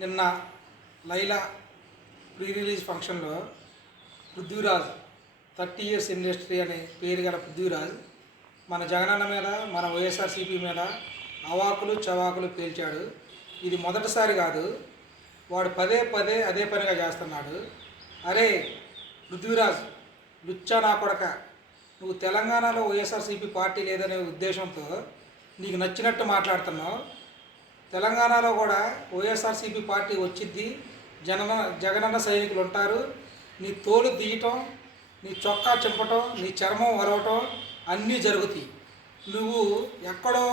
నిన్న Laila pre release ఫంక్షన్లో Prithviraj thirty years industry అనే పేరు గల పృథ్వీరాజ్ మన జగనన్న మీద మన వైఎస్ఆర్సీపీ మీద అవాకులు చవాకులు పేల్చాడు. ఇది మొదటిసారి కాదు. వాడు పదే పదే అదే పనిగా చేస్తున్నాడు. అరే పృథ్వీరాజ్ లుచ్చా నా కొడక. నువ్వు తెలంగాణలో వైఎస్ఆర్సీపీ పార్టీ లేదనే ఉద్దేశంతో నీకు నచ్చినట్టు మాట్లాడుతున్నావు. తెలంగాణలో కూడా వైఎస్ఆర్సీపీ పార్టీ వచ్చిద్ది. జనన జగనన్న సైనికులు ఉంటారు నీ తోలు తీయటం నీ చొక్కా చింపటం నీ చర్మం వరవటం అన్నీ జరుగుతాయి. నువ్వు ఎక్కడో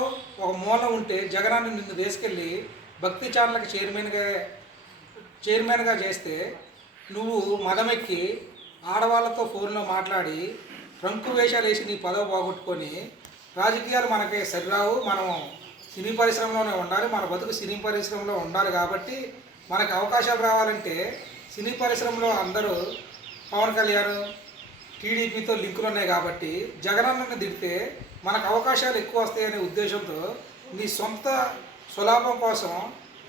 ఒక మూల ఉంటే జగనాన్ని నిన్ను తీసుకెళ్ళి భక్తి ఛానల్కి చైర్మన్గా చైర్మన్గా చేస్తే నువ్వు మదమెక్కి ఆడవాళ్ళతో ఫోన్లో మాట్లాడి రంకు వేషాలు వేసి నీ పదవి పోగొట్టుకొని రాజకీయాలు మనకి సరిరావు మనం సినీ పరిశ్రమలోనే ఉండాలి మన బతుకు సినీ పరిశ్రమలో ఉండాలి కాబట్టి మనకు అవకాశాలు రావాలంటే సినీ పరిశ్రమలో అందరూ పవన్ కళ్యాణ్ టీడీపీతో లింకులు ఉన్నాయి కాబట్టి జగనన్నను తిడితే మనకు అవకాశాలు ఎక్కువ వస్తాయనే ఉద్దేశంతో నీ సొంత సులాభం కోసం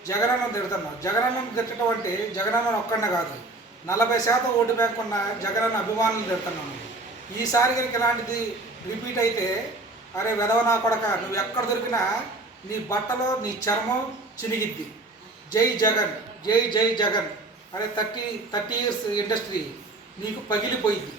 జగనన్నం తిడుతున్నావు జగనన్నం తిట్టడం అంటే జగనన్న ఒక్కడినే కాదు నలభై శాతం ఓటు బ్యాంక్ ఉన్న జగనన్న అభిమానులు తిడుతున్నాను ఈసారి కనుక ఇలాంటిది రిపీట్ అయితే అరే వెదవ నా కొడక నువ్వు ఎక్కడ దొరికినా నీ బట్టలో నీ చర్మం చినిగిద్ది. జై జగన్ జై జై జగన్ అనే థర్టీ థర్టీ ఇయర్స్ ఇండస్ట్రీ నీకు పగిలిపోయింది.